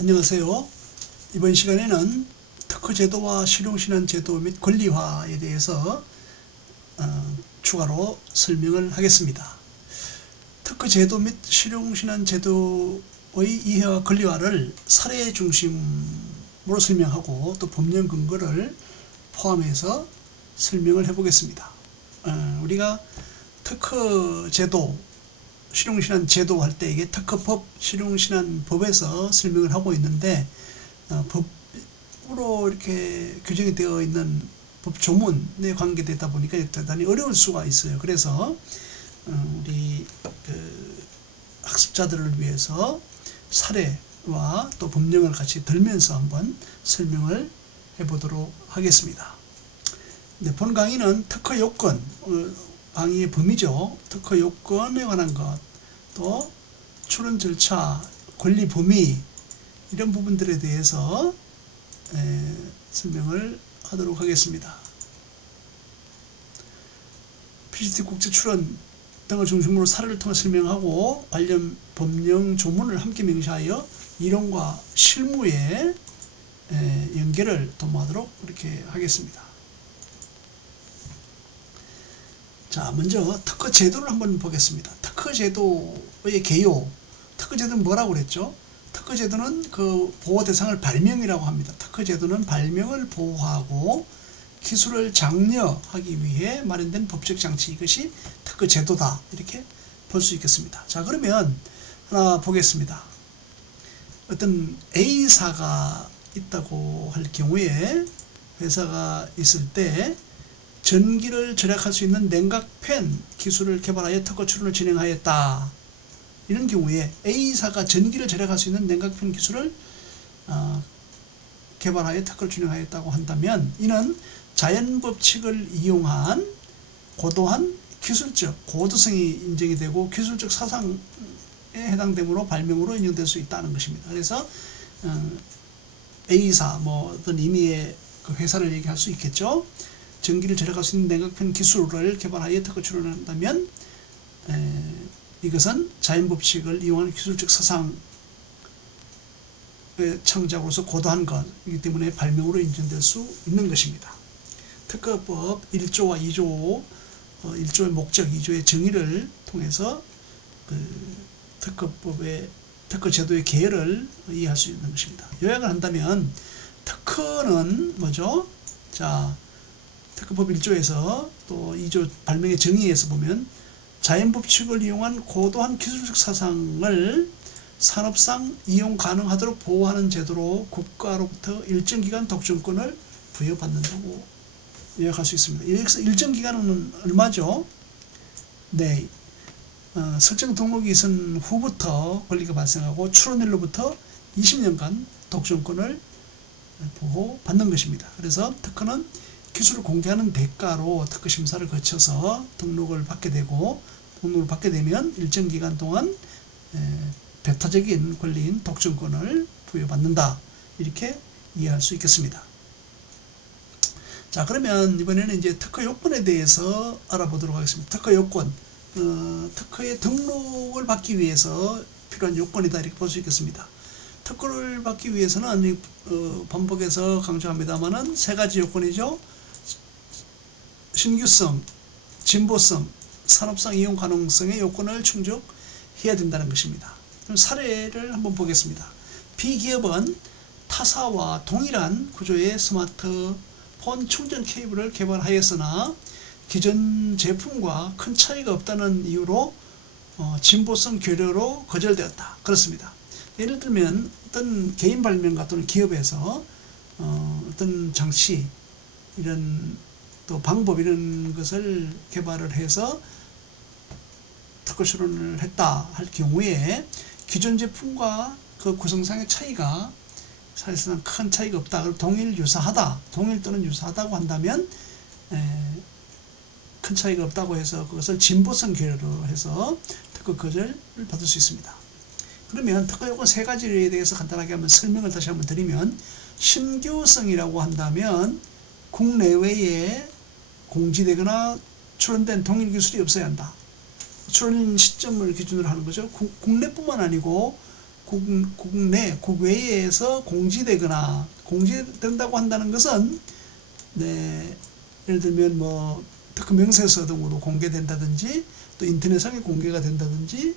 안녕하세요. 이번 시간에는 특허제도와 실용신안제도 및 권리화에 대해서 추가로 설명을 하겠습니다. 특허제도 및 실용신안제도의 이해와 권리화를 사례 중심으로 설명하고 또 법령 근거를 포함해서 설명을 해보겠습니다. 우리가 특허제도, 실용신안제도 할 때 이게 특허법, 실용신안법에서 설명을 하고 있는데 법으로 이렇게 규정이 되어 있는 법 조문에 관계되다 보니까 대단히 어려울 수가 있어요. 그래서 우리 학습자들을 위해서 사례와 또 법령을 같이 들면서 한번 설명을 해보도록 하겠습니다. 네, 본 강의는 특허 요건, 강의의 범위죠. 특허 요건에 관한 것, 또 출원 절차, 권리 범위 이런 부분들에 대해서 설명을 하도록 하겠습니다. PCT 국제 출원 등을 중심으로 사례를 통해 설명하고 관련 법령 조문을 함께 명시하여 이론과 실무의 연계를 도모하도록 이렇게 하겠습니다. 자, 먼저 특허제도를 한번 보겠습니다. 특허제도의 개요. 특허제도는 뭐라고 그랬죠? 특허제도는 그 보호 대상을 발명이라고 합니다. 특허제도는 발명을 보호하고 기술을 장려하기 위해 마련된 법적 장치, 이것이 특허제도다, 이렇게 볼 수 있겠습니다. 자, 그러면 하나 보겠습니다. 어떤 A사가 있다고 할 경우에, 회사가 있을 때 전기를 절약할 수 있는 냉각팬 기술을 개발하여 특허 출원을 진행하였다. 이런 경우에 A사가 전기를 절약할 수 있는 냉각팬 기술을 개발하여 특허를 진행하였다고 한다면, 이는 자연법칙을 이용한 고도한 기술적 고도성이 인정이 되고 기술적 사상에 해당되므로 발명으로 인정될 수 있다는 것입니다. 그래서 A사, 뭐 어떤 의미의 그 회사를 얘기할 수 있겠죠. 전기를 절약할 수 있는 냉각팬 기술을 개발하여 특허 출원을 한다면 이것은 자연법칙을 이용하는 기술적 사상의 창작으로서 고도한 것이기 때문에 발명으로 인정될 수 있는 것입니다. 특허법 1조와 2조, 1조의 목적, 2조의 정의를 통해서 특허제도의 개요를 이해할 수 있는 것입니다. 요약을 한다면 특허는 뭐죠? 자, 특허법 1조에서 또 2조 발명의 정의에서 보면 자연법칙을 이용한 고도한 기술적 사상을 산업상 이용 가능하도록 보호하는 제도로 국가로부터 일정 기간 독점권을 부여받는다고 요약할 수 있습니다. 여기서 일정 기간은 얼마죠? 네, 설정 등록이 있은 후부터 권리가 발생하고 출원일로부터 20년간 독점권을 보호받는 것입니다. 그래서 특허는 기술을 공개하는 대가로 특허 심사를 거쳐서 등록을 받게 되고, 등록을 받게 되면 일정 기간 동안 배타적인 권리인 독점권을 부여받는다, 이렇게 이해할 수 있겠습니다. 자, 그러면 이번에는 이제 특허 요건에 대해서 알아보도록 하겠습니다. 특허 요건, 특허의 등록을 받기 위해서 필요한 요건이다, 이렇게 볼 수 있겠습니다. 특허를 받기 위해서는 반복해서 강조합니다만은 세 가지 요건이죠. 신규성, 진보성, 산업상 이용 가능성의 요건을 충족해야 된다는 것입니다. 그럼 사례를 한번 보겠습니다. B기업은 타사와 동일한 구조의 스마트폰 충전 케이블을 개발하였으나 기존 제품과 큰 차이가 없다는 이유로 진보성 교류로 거절되었다. 그렇습니다. 예를 들면 어떤 개인 발명가 또는 기업에서 어떤 장치, 이런 또 방법, 이런 것을 개발을 해서 특허 출원을 했다 할 경우에 기존 제품과 그 구성상의 차이가 사실상 큰 차이가 없다, 그리고 동일 또는 유사하다고 한다면 큰 차이가 없다고 해서 그것을 진보성 교류로 해서 특허 거절을 받을 수 있습니다. 그러면 특허 요건 세 가지에 대해서 간단하게 한번 설명을 다시 한번 드리면, 신규성이라고 한다면 국내외에 공지되거나 출원된 동일 기술이 없어야 한다. 출원 시점을 기준으로 하는 거죠. 국내뿐만 아니고 국내, 국외에서 공지되거나 공지된다고 한다는 것은 네, 예를 들면 뭐 특허 명세서 등으로 공개된다든지 또 인터넷상에 공개가 된다든지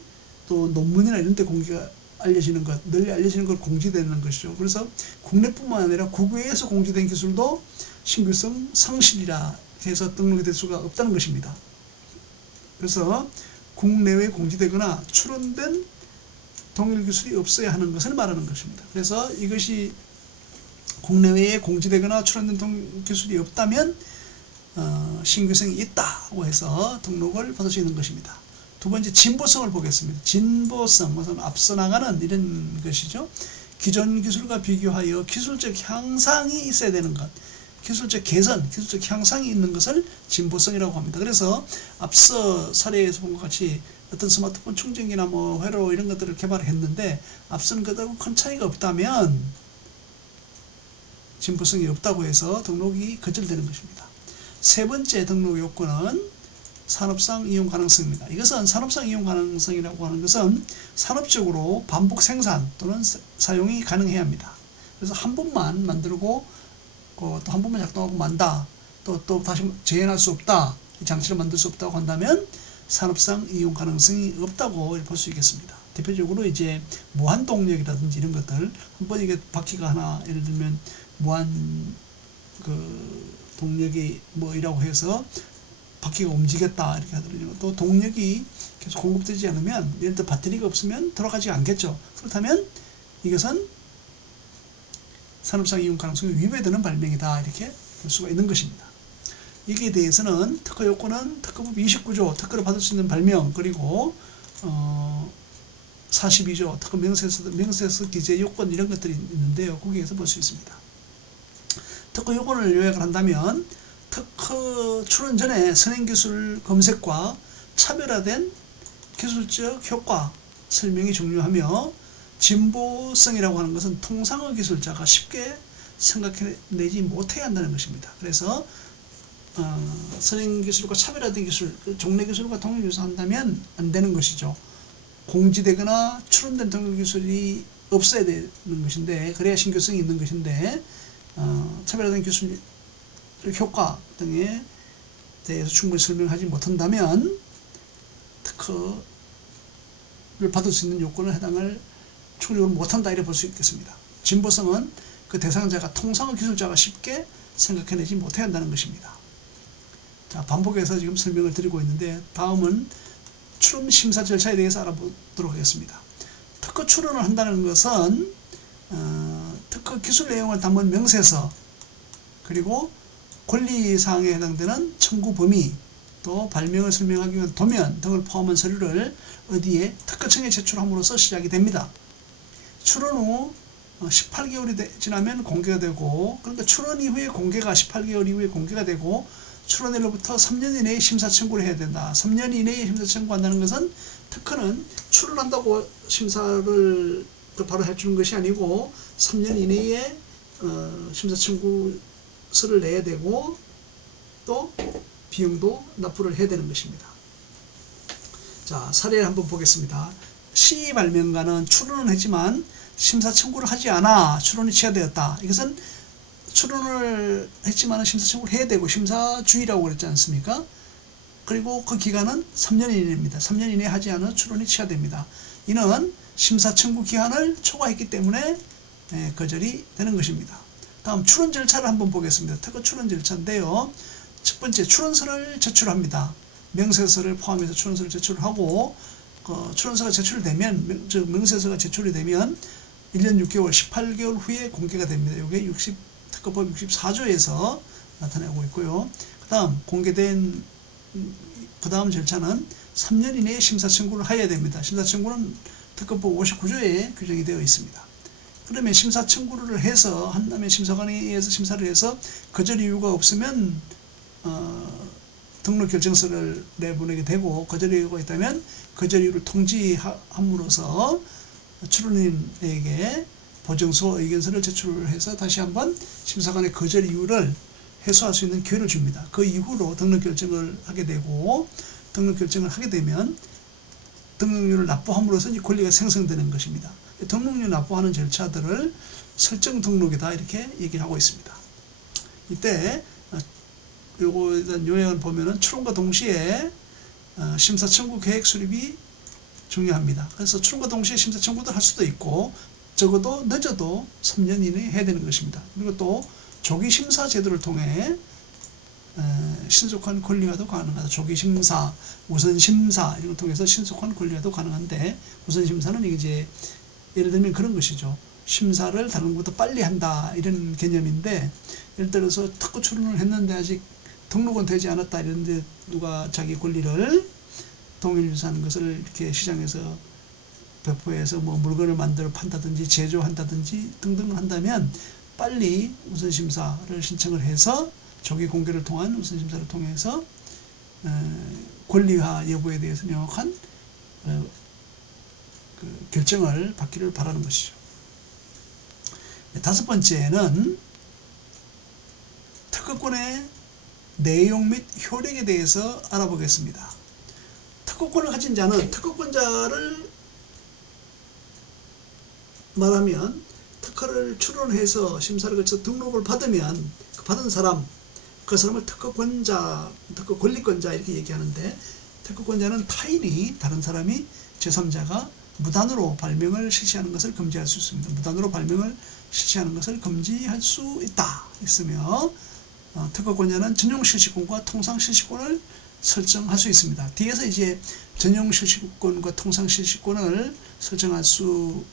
또 논문이나 이런 데 공개가 알려지는 것, 널리 알려지는 걸 공지되는 것이죠. 그래서 국내뿐만 아니라 국외에서 공지된 기술도 신규성 상실이라 해서 등록이 될 수가 없다는 것입니다. 그래서 국내외에 공지되거나 출원된 동일 기술이 없어야 하는 것을 말하는 것입니다. 그래서 이것이 국내외에 공지되거나 출원된 동일 기술이 없다면 신규성이 있다고 해서 등록을 받을 수 있는 것입니다. 두 번째, 진보성을 보겠습니다. 진보성, 우선 앞서 나가는 이런 것이죠. 기존 기술과 비교하여 기술적 향상이 있어야 되는 것, 기술적 개선, 기술적 향상이 있는 것을 진보성이라고 합니다. 그래서 앞서 사례에서 본 것 같이 어떤 스마트폰 충전기나 뭐 회로 이런 것들을 개발했는데 앞서는 그다고 큰 차이가 없다면 진보성이 없다고 해서 등록이 거절되는 것입니다. 세 번째 등록 요건은 산업상 이용 가능성입니다. 이것은 산업상 이용 가능성이라고 하는 것은 산업적으로 반복 생산 또는 사용이 가능해야 합니다. 그래서 한 번만 만들고 또 한 번만 작동하고 만다, 또 다시 재현할 수 없다, 장치를 만들 수 없다고 한다면 산업상 이용 가능성이 없다고 볼 수 있겠습니다. 대표적으로 이제 무한 동력이라든지 이런 것들, 한 번 이게 바퀴가 하나 예를 들면 무한 동력이 뭐이라고 해서 바퀴가 움직였다 이렇게 하더라고요. 또 동력이 계속 공급되지 않으면, 예를 들어 배터리가 없으면 돌아가지 않겠죠. 그렇다면 이것은 산업상 이용 가능성이 위배되는 발명이다 이렇게 볼 수가 있는 것입니다. 여기에 대해서는 특허 요건은 특허법 29조 특허를 받을 수 있는 발명, 그리고 42조 특허 명세서 기재 요건 이런 것들이 있는데요. 거기에서 볼 수 있습니다. 특허 요건을 요약을 한다면 특허 출원 전에 선행기술 검색과 차별화된 기술적 효과 설명이 중요하며, 진보성이라고 하는 것은 통상의 기술자가 쉽게 생각해내지 못해야 한다는 것입니다. 그래서 선행기술과 차별화된 기술, 종래기술과 동일기술 한다면 안 되는 것이죠. 공지되거나 출원된 동일기술이 없어야 되는 것인데, 그래야 신규성이 있는 것인데 차별화된 기술 효과 등에 대해서 충분히 설명하지 못한다면 특허를 받을 수 있는 요건을 해당을 충족을 못한다 이렇게 볼 수 있겠습니다. 진보성은 그 대상자가 통상의 기술자가 쉽게 생각해내지 못해야 한다는 것입니다. 자, 반복해서 지금 설명을 드리고 있는데 다음은 출원 심사 절차에 대해서 알아보도록 하겠습니다. 특허 출원을 한다는 것은 특허 기술 내용을 담은 명세서, 그리고 권리사항에 해당되는 청구 범위, 또 발명을 설명하기 위한 도면 등을 포함한 서류를 어디에 특허청에 제출함으로써 시작이 됩니다. 출원 후 18개월이 지나면 공개가 되고, 그러니까 출원 이후에 공개가 18개월 이후에 공개가 되고, 출원일로부터 3년 이내에 심사 청구를 해야 된다. 3년 이내에 심사 청구한다는 것은 특허는 출원한다고 심사를 바로 해주는 것이 아니고 3년 이내에 심사 청구서를 내야 되고 또 비용도 납부를 해야 되는 것입니다. 자, 사례를 한번 보겠습니다. 시 발명가는 출원은 했지만 심사 청구를 하지 않아 출원이 취하되었다. 이것은 출원을 했지만 심사 청구를 해야 되고 심사주의라고 그랬지 않습니까? 그리고 그 기간은 3년 이내입니다. 3년 이내에 하지 않은 출원이 취하됩니다. 이는 심사 청구 기한을 초과했기 때문에 거절이 되는 것입니다. 다음 출원 절차를 한번 보겠습니다. 특허 출원 절차인데요. 첫 번째, 출원서를 제출합니다. 명세서를 포함해서 출원서를 제출하고 출원서가 제출되면, 즉 명세서가 제출이 되면 1년 6개월, 18개월 후에 공개가 됩니다. 이게 특허법 64조에서 나타내고 있고요. 그 다음 공개된 그 다음 절차는 3년 이내에 심사 청구를 해야 됩니다. 심사 청구는 특허법 59조에 규정이 되어 있습니다. 그러면 심사 청구를 해서 한 다음에 심사관에 의해서 심사를 해서 거절 이유가 없으면 등록 결정서를 내보내게 되고, 거절 이유가 있다면 거절 이유를 통지함으로써 출원인에게 보증서, 의견서를 제출해서 다시 한번 심사관의 거절 이유를 해소할 수 있는 기회를 줍니다. 그 이후로 등록 결정을 하게 되고, 등록 결정을 하게 되면 등록료를 납부함으로써 이 권리가 생성되는 것입니다. 등록료 납부하는 절차들을 설정 등록이다 이렇게 얘기를 하고 있습니다. 이때 요거 일단 요약을 보면은 출원과 동시에 심사 청구 계획 수립이 중요합니다. 그래서 출원과 동시에 심사 청구도 할 수도 있고 적어도 늦어도 3년 이내에 해야 되는 것입니다. 그리고 또 조기 심사 제도를 통해 신속한 권리화도 가능하다. 조기 심사, 우선 심사 이런 걸 통해서 신속한 권리화도 가능한데 우선 심사는 이제 예를 들면 그런 것이죠. 심사를 다른 것보다 빨리 한다 이런 개념인데 예를 들어서 특허 출원을 했는데 아직 등록은 되지 않았다 이런데 누가 자기 권리를 동일유사한 것을 이렇게 시장에서 배포해서 뭐 물건을 만들어 판다든지 제조한다든지 등등을 한다면 빨리 우선심사를 신청을 해서 조기 공개를 통한 우선심사를 통해서 권리화 여부에 대해서 명확한 그 결정을 받기를 바라는 것이죠. 다섯 번째는 특허권의 내용 및 효력에 대해서 알아보겠습니다. 특허권을 가진 자는 특허권자를 말하면 특허를 출원해서 심사를 거쳐 등록을 받으면 그 받은 사람, 그 사람을 특허권자, 특허권리권자 이렇게 얘기하는데 특허권자는 타인이 다른 사람이 제3자가 무단으로 발명을 실시하는 것을 금지할 수 있습니다. 무단으로 발명을 실시하는 것을 금지할 수 있다 있으며 특허권자는 전용 실시권과 통상 실시권을 설정할 수 있습니다. 뒤에서 이제 전용 실시권과 통상 실시권을 설정할 수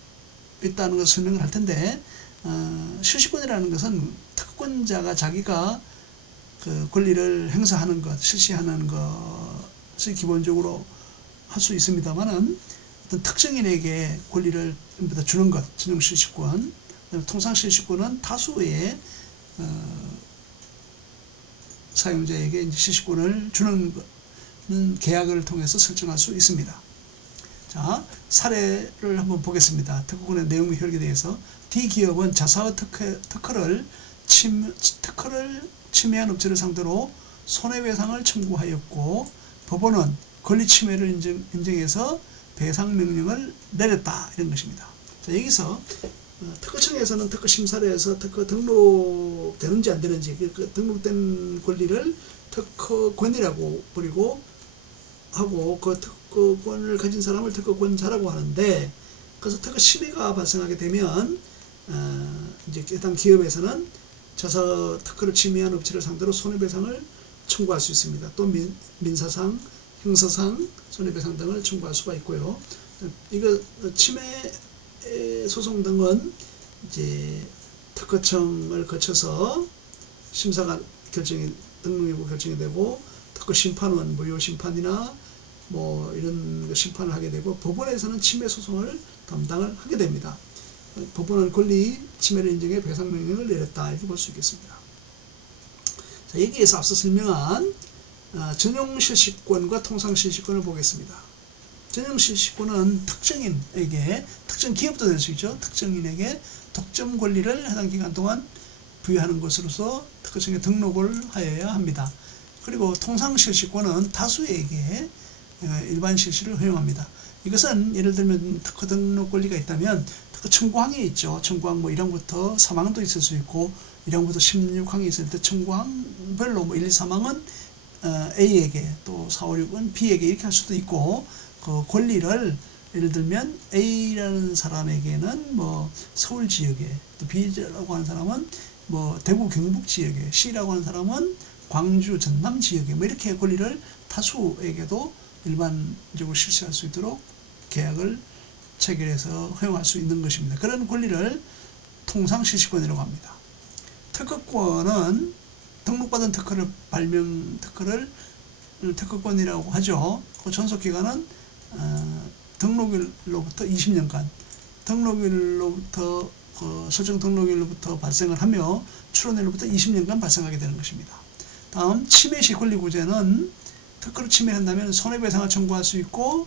있다는 것을 설명을 할 텐데 실시권이라는 것은 특허권자가 자기가 그 권리를 행사하는 것, 실시하는 것을 기본적으로 할 수 있습니다만은 어떤 특정인에게 권리를 주는 것, 전용 실시권, 통상 실시권은 다수의 사용자에게 이제 실시권을 주는 계약을 통해서 설정할 수 있습니다. 자, 사례를 한번 보겠습니다. 특허권의 내용 및 효력에 대해서 D기업은 자사의 특허를 침해한 업체를 상대로 손해배상을 청구하였고 법원은 권리 침해를 인정해서 배상 명령을 내렸다 이런 것입니다. 자, 여기서 특허청에서는 특허 심사를 해서 특허 등록되는지 안 되는지 그 등록된 권리를 특허권이라고 부르고 하고 그 특허권을 가진 사람을 특허권자라고 하는데 그래서 특허 침해가 발생하게 되면 이제 해당 기업에서는 자사 특허를 침해한 업체를 상대로 손해배상을 청구할 수 있습니다. 또 민사상, 형사상 손해배상 등을 청구할 수가 있고요. 이거 침해 소송 등은 이제 특허청을 거쳐서 심사가 결정이 등록 여부 결정이 되고 특허 심판원 무효 심판이나 뭐 이런 심판을 하게 되고 법원에서는 침해 소송을 담당을 하게 됩니다. 법원은 권리 침해를 인정해 배상 명령을 내렸다 이렇게 볼 수 있겠습니다. 자, 여기에서 앞서 설명한 전용 실시권과 통상 실시권을 보겠습니다. 전용 실시권은 특정인에게, 특정 기업도 될 수 있죠. 특정인에게 독점 권리를 해당 기간 동안 부여하는 것으로서 특허청에 등록을 하여야 합니다. 그리고 통상 실시권은 다수에게 일반 실시를 허용합니다. 이것은 예를 들면 특허 등록 권리가 있다면 특허 청구항이 있죠. 청구항 뭐 1항부터 3항도 있을 수 있고 1항부터 16항이 있을 때 청구항별로 뭐 1, 2, 3항은 A에게 또 4, 5, 6은 B에게 이렇게 할 수도 있고 그 권리를 예를 들면 A라는 사람에게는 뭐 서울 지역에 또 B라고 하는 사람은 뭐 대구 경북 지역에 C라고 하는 사람은 광주 전남 지역에 뭐 이렇게 권리를 다수에게도 일반적으로 실시할 수 있도록 계약을 체결해서 허용할 수 있는 것입니다. 그런 권리를 통상 실시권이라고 합니다. 특허권은 등록받은 특허를 특허권이라고 하죠. 그 존속기간은 등록일로부터 20년간, 등록일로부터 설정 등록일로부터 발생을 하며 출원일로부터 20년간 발생하게 되는 것입니다. 다음 침해시 권리구제는 특허를 침해한다면 손해배상을 청구할 수 있고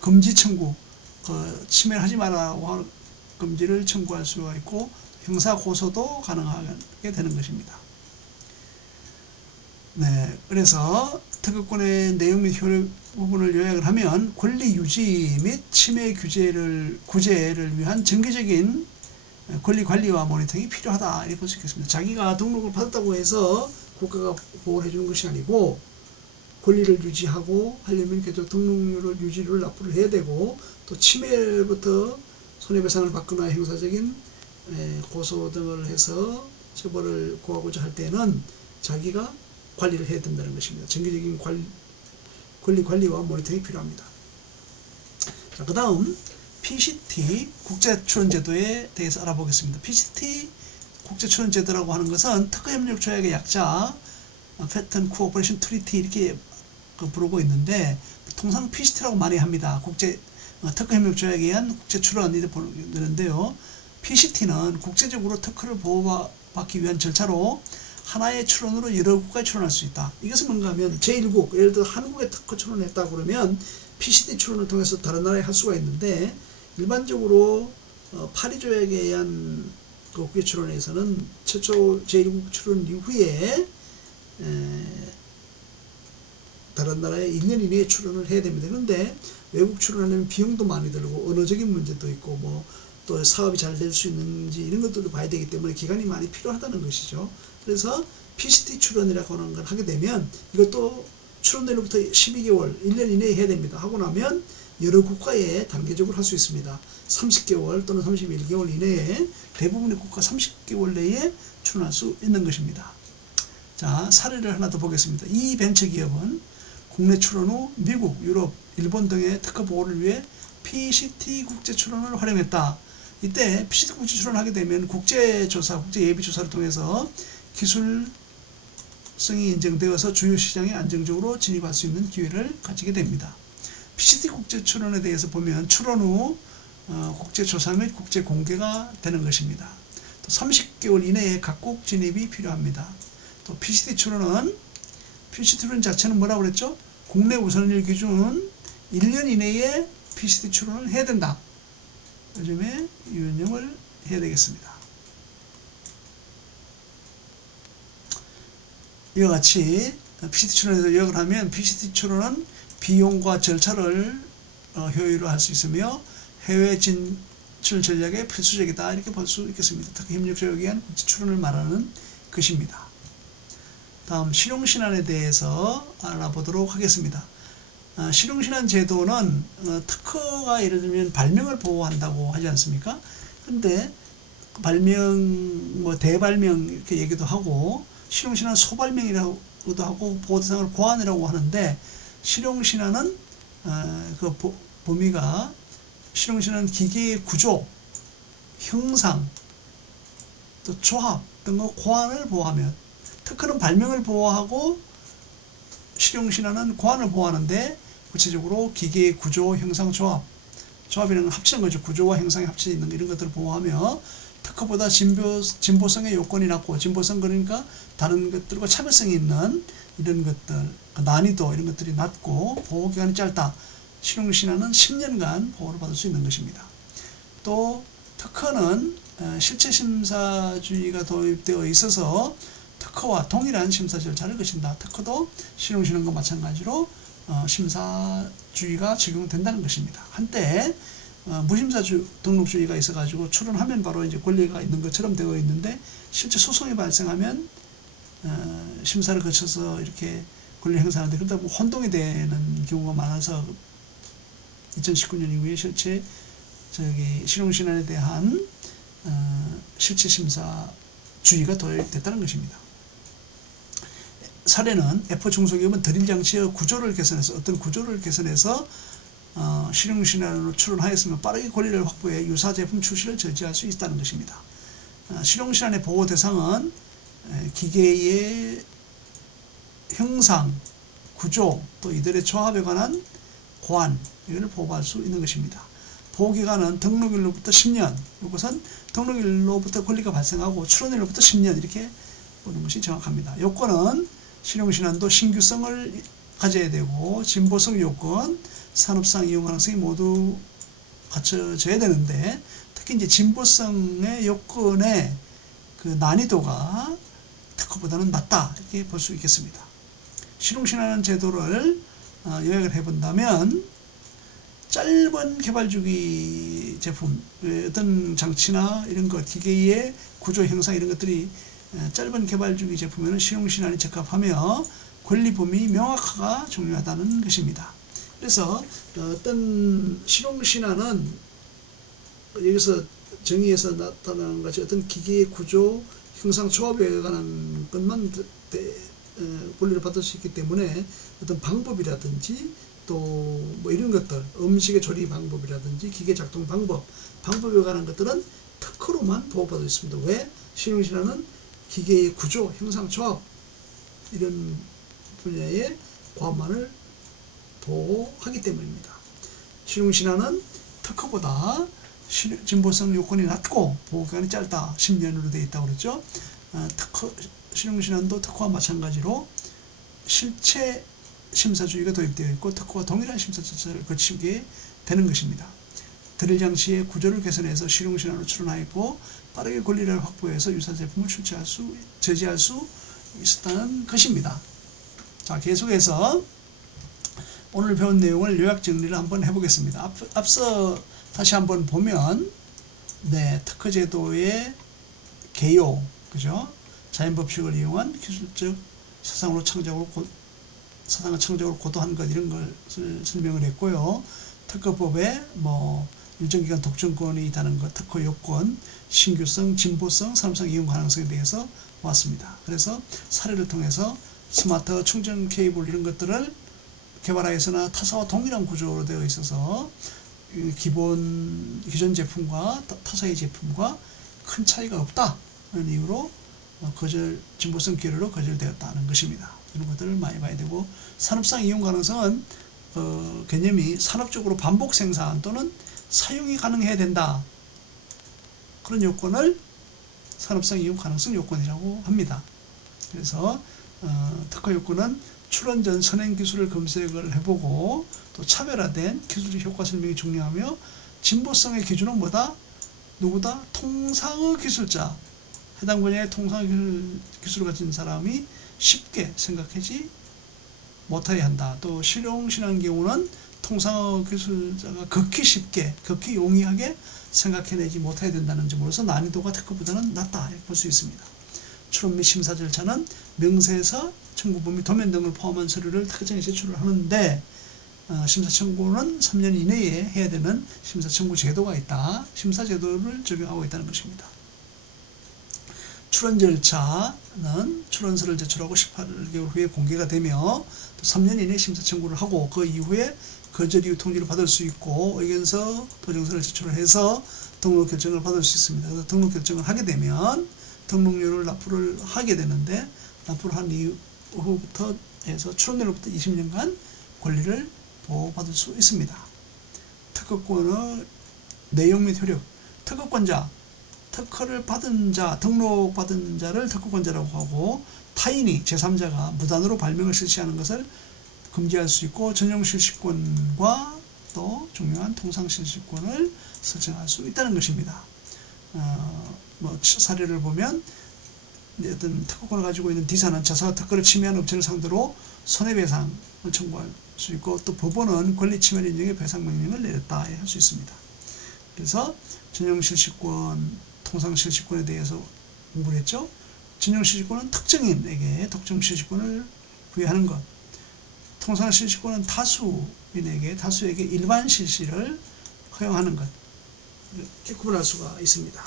금지 청구, 침해를 하지 말라고 하는 금지를 청구할 수가 있고 형사 고소도 가능하게 되는 것입니다. 네, 그래서 특허권의 내용 및 효력 부분을 요약을 하면 권리 유지 및 침해 구제를 위한 정기적인 권리 관리와 모니터링이 필요하다 이렇게 볼 수 있겠습니다. 자기가 등록을 받았다고 해서 국가가 보호를 해주는 것이 아니고 권리를 유지하고 하려면 계속 등록료를 유지를 납부를 해야 되고 또 침해로부터 손해배상을 받거나 행사적인 고소 등을 해서 처벌을 구하고자 할 때는 자기가 관리를 해야 된다는 것입니다. 정기적인 권리 관리와 모니터링이 필요합니다. 자, 그 다음 PCT 국제출원제도에 대해서 알아보겠습니다. PCT 국제출원제도라고 하는 것은 특허협력조약의 약자 Patent Cooperation Treaty 이렇게 부르고 있는데 통상 PCT라고 많이 합니다. 특허협력조약에 의한 국제출원 이렇게 부르는데요. PCT는 국제적으로 특허를 보호받기 위한 절차로 하나의 출원으로 여러 국가에 출원할 수 있다. 이것은 뭔가 하면 제1국, 예를 들어 한국에 특허 출원했다 그러면 PCT 출원을 통해서 다른 나라에 할 수가 있는데 일반적으로 파리 조약에 의한 국외 출원에서는 최초 제1국 출원 이후에 다른 나라에 1년 이내에 출원을 해야 됩니다. 그런데 외국 출원하려면 비용도 많이 들고 언어적인 문제도 있고 뭐 또 사업이 잘 될 수 있는지 이런 것들도 봐야 되기 때문에 기간이 많이 필요하다는 것이죠. 그래서 PCT 출원이라고 하는 걸 하게 되면 이것도 출원일로부터 12개월, 1년 이내에 해야 됩니다. 하고 나면 여러 국가에 단계적으로 할 수 있습니다. 30개월 또는 31개월 이내에 대부분의 국가 30개월 내에 출원할 수 있는 것입니다. 자, 사례를 하나 더 보겠습니다. 이 벤처기업은 국내 출원 후 미국, 유럽, 일본 등의 특허 보호를 위해 PCT 국제출원을 활용했다. 이때 PCT 국제출원을 하게 되면 국제조사, 국제예비조사를 통해서 기술성이 인정되어서 주요 시장에 안정적으로 진입할 수 있는 기회를 가지게 됩니다. PCT 국제출원에 대해서 보면 출원 후 국제조사 및 국제공개가 되는 것입니다. 또 30개월 이내에 각국 진입이 필요합니다. 또 PCT 출원 자체는 뭐라고 그랬죠? 국내 우선일 기준 1년 이내에 PCT 출원을 해야 된다. 그 점에 유념을 해야 되겠습니다. 이와 같이 PCT 출원에서 요약을 하면 PCT 출원은 비용과 절차를 효율화 할 수 있으며 해외 진출 전략에 필수적이다 이렇게 볼 수 있겠습니다. 특히 협력조약에 의한 국제 출원을 말하는 것입니다. 다음 실용신안에 대해서 알아보도록 하겠습니다. 실용신안 제도는 특허가 예를 들면 발명을 보호한다고 하지 않습니까? 근데 발명, 대발명 이렇게 얘기도 하고 실용신안 소발명이라고도 하고 보호대상을 고안이라고 하는데 실용신안은 그 범위가 실용신안은 기계의 구조, 형상, 또 조합 등의 고안을 보호하며 특허는 발명을 보호하고 실용신안은 고안을 보호하는데 구체적으로 기계의 구조, 형상, 조합이라는 건 합치는 거죠. 구조와 형상이 합쳐 있는 이런 것들을 보호하며 특허보다 진보성의 요건이 낮고 진보성 그러니까 다른 것들과 차별성이 있는 이런 것들 난이도 이런 것들이 낮고 보호기간이 짧다. 실용신안은 10년간 보호를 받을 수 있는 것입니다. 또 특허는 실체심사주의가 도입되어 있어서 특허와 동일한 심사 절차를 거친다. 특허도 실용신안과 마찬가지로 심사주의가 적용된다는 것입니다. 한때 무심사 등록주의가 있어가지고 출원하면 바로 이제 권리가 있는 것처럼 되어 있는데 실제 소송이 발생하면 심사를 거쳐서 이렇게 권리 행사하는데 그러다 보면 혼동이 되는 경우가 많아서 2019년 이후에 실용신안에 대한 실체심사주의가 도입됐다는 것입니다. 사례는 F 중소기업은 드릴 장치의 구조를 개선해서 어떤 구조를 개선해서 실용신안으로 출원하였으면 빠르게 권리를 확보해 유사 제품 출시를 저지할 수 있다는 것입니다. 실용신안의 보호 대상은 기계의 형상, 구조, 또 이들의 조합에 관한 고안 이걸 보호할 수 있는 것입니다. 보호기간은 등록일로부터 10년, 이것은 등록일로부터 권리가 발생하고 출원일로부터 10년 이렇게 보는 것이 정확합니다. 요건은 실용신안도 신규성을 가져야 되고 진보성 요건, 산업상 이용 가능성이 모두 갖춰져야 되는데 특히 이제 진보성의 요건의 그 난이도가 특허보다는 낮다 이렇게 볼 수 있겠습니다. 실용신화라는 제도를 요약을 해본다면 짧은 개발주기 제품, 어떤 장치나 이런 것, 기계의 구조 형상 이런 것들이 짧은 개발주기 제품에는 실용신안이 적합하며 권리 범위 명확화가 중요하다는 것입니다. 그래서 어떤 실용신안은 여기서 정의에서 나타나는 것이 어떤 기계의 구조, 형상, 조합에 관한 것만 권리를 받을 수 있기 때문에 어떤 방법이라든지 또 뭐 이런 것들, 음식의 조리 방법이라든지 기계 작동 방법에 관한 것들은 특허로만 보호받을 수 있습니다. 왜? 실용신안은 기계의 구조, 형상, 조합 이런 분야의 과업만을 보호하기 때문입니다. 실용신안은 특허보다 진보성 요건이 낮고 보호기간이 짧다. 10년으로 되어 있다고 그랬죠. 실용신안도 특허와 마찬가지로 실체 심사주의가 도입되어 있고 특허와 동일한 심사 절차를 거치게 되는 것입니다. 드릴 장치의 구조를 개선해서 실용신안으로 출원하였고 빠르게 권리를 확보해서 유사 제품을 제지할 수 있었다는 것입니다. 자, 계속해서 오늘 배운 내용을 요약 정리를 한번 해보겠습니다. 앞서 다시 한번 보면 특허제도의 개요, 그죠? 자연법칙을 이용한 기술적 사상을 창작으로 고도한 것 이런 것을 설명을 했고요. 특허법에 일정 기간 독점권이 있다는 것, 특허 요건, 신규성, 진보성, 산업상 이용 가능성에 대해서 왔습니다. 그래서 사례를 통해서 스마트 충전 케이블 이런 것들을 개발하여서나 타사와 동일한 구조로 되어 있어서 기존 제품과 타사의 제품과 큰 차이가 없다는 이유로 진보성 기회로 거절되었다는 것입니다. 이런 것들을 많이 봐야 되고, 산업상 이용 가능성은 개념이 산업적으로 반복 생산 또는 사용이 가능해야 된다. 그런 요건을 산업상 이용 가능성 요건이라고 합니다. 그래서 특허 요건은 출원 전 선행 기술을 검색을 해보고 또 차별화된 기술의 효과 설명이 중요하며 진보성의 기준은 누구다? 통상의 기술자. 해당 분야의 통상의 기술을 가진 사람이 쉽게 생각하지 못하여야 한다. 또 실용신안 경우는 통상의 기술자가 극히 용이하게 생각해내지 못해야 된다는 점으로서 난이도가 특허보다는 낮다 볼 수 있습니다. 출원 및 심사 절차는 명세서, 청구 범위, 도면 등을 포함한 서류를 특허청에 제출을 하는데 심사 청구는 3년 이내에 해야 되는 심사 청구 제도가 있다. 심사 제도를 적용하고 있다는 것입니다. 출원 절차는 출원서를 제출하고 18개월 후에 공개가 되며 또 3년 이내에 심사 청구를 하고 그 이후에 거절 이후 통지를 받을 수 있고 의견서, 보증서를 제출을 해서 등록 결정을 받을 수 있습니다. 그래서 등록 결정을 하게 되면 등록료를 납부를 하게 되는데 납부를 한 이후부터 해서 출원일로부터 20년간 권리를 보호받을 수 있습니다. 특허권의 내용 및 효력. 특허권자, 특허를 받은 자, 등록받은 자를 특허권자라고 하고 타인이 제3자가 무단으로 발명을 실시하는 것을 금지할 수 있고 전용 실시권과 또 중요한 통상 실시권을 설정할 수 있다는 것입니다. 사례를 보면 어떤 특허권을 가지고 있는 D사는 자사가 특허를 침해한 업체를 상대로 손해배상을 청구할 수 있고 또 법원은 권리 침해 인정의 배상 명령을 내렸다 할 수 있습니다. 그래서 전용 실시권, 통상 실시권에 대해서 공부를 했죠. 전용 실시권은 특정인에게 독점 실시권을 부여하는 것, 통상 실시권은 다수에게 일반 실시를 허용하는 것, 이렇게 구분할 수가 있습니다.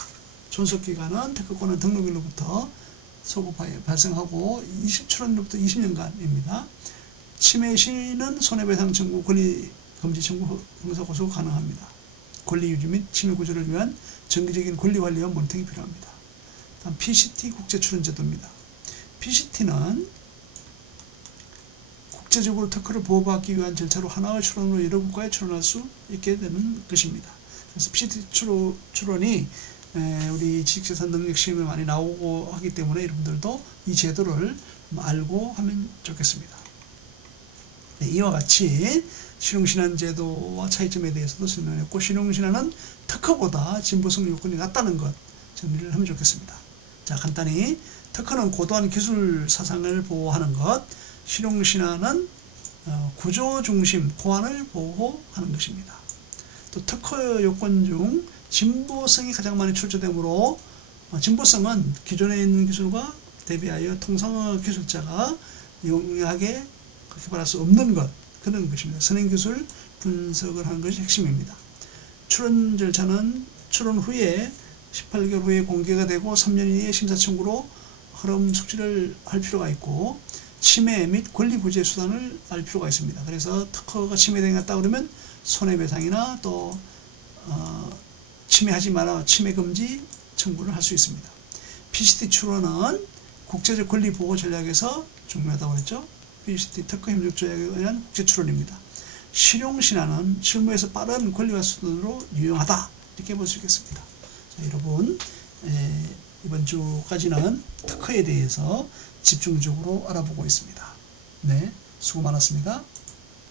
존속기간은 특허권은 등록일로부터 소급 발생하고 출원일로부터 20년간입니다. 침해 시는 손해배상 청구, 권리 금지 청구, 형사 고소가 가능합니다. 권리 유지 및 침해 구조를 위한 정기적인 권리 관리와 모니터링이 필요합니다. 다음 PCT 국제출원제도입니다. PCT는 국제적으로 특허를 보호받기 위한 절차로 하나의 출원으로 여러 국가에 출원할 수 있게 되는 것입니다. 그래서 PCT 출원이 우리 지식재산 능력 시험에 많이 나오고 하기 때문에 여러분들도 이 제도를 알고 하면 좋겠습니다. 이와 같이 실용신안 제도와 차이점에 대해서도 설명했고, 실용신안은 특허보다 진보성 요건이 낮다는 것 정리를 하면 좋겠습니다. 자, 간단히 특허는 고도한 기술 사상을 보호하는 것, 실용신화는 구조 중심 보안을 보호하는 것입니다. 또 특허 요건 중 진보성이 가장 많이 출제되므로 진보성은 기존에 있는 기술과 대비하여 통상어 기술자가 용이하게 개발할 수 없는 것, 그런 것입니다. 선행기술 분석을 하는 것이 핵심입니다. 출원 절차는 출원 후에 18개월 후에 공개가 되고 3년 이내에 심사 청구로 흐름 숙지를 할 필요가 있고, 침해 및 권리 부재 수단을 알 필요가 있습니다. 그래서 특허가 침해되었다 그러면 손해배상이나 또 침해하지 마라, 침해 금지 청구를 할 수 있습니다. PCT 출원은 국제적 권리 보호 전략에서 중요하다고 했죠. PCT 특허 협력 조약에 의한 국제 출원입니다. 실용신화는 실무에서 빠른 권리화 수단으로 유용하다, 이렇게 볼 수 있겠습니다. 자, 여러분, 이번 주까지는 특허에 대해서 집중적으로 알아보고 있습니다. 네, 수고 많았습니다.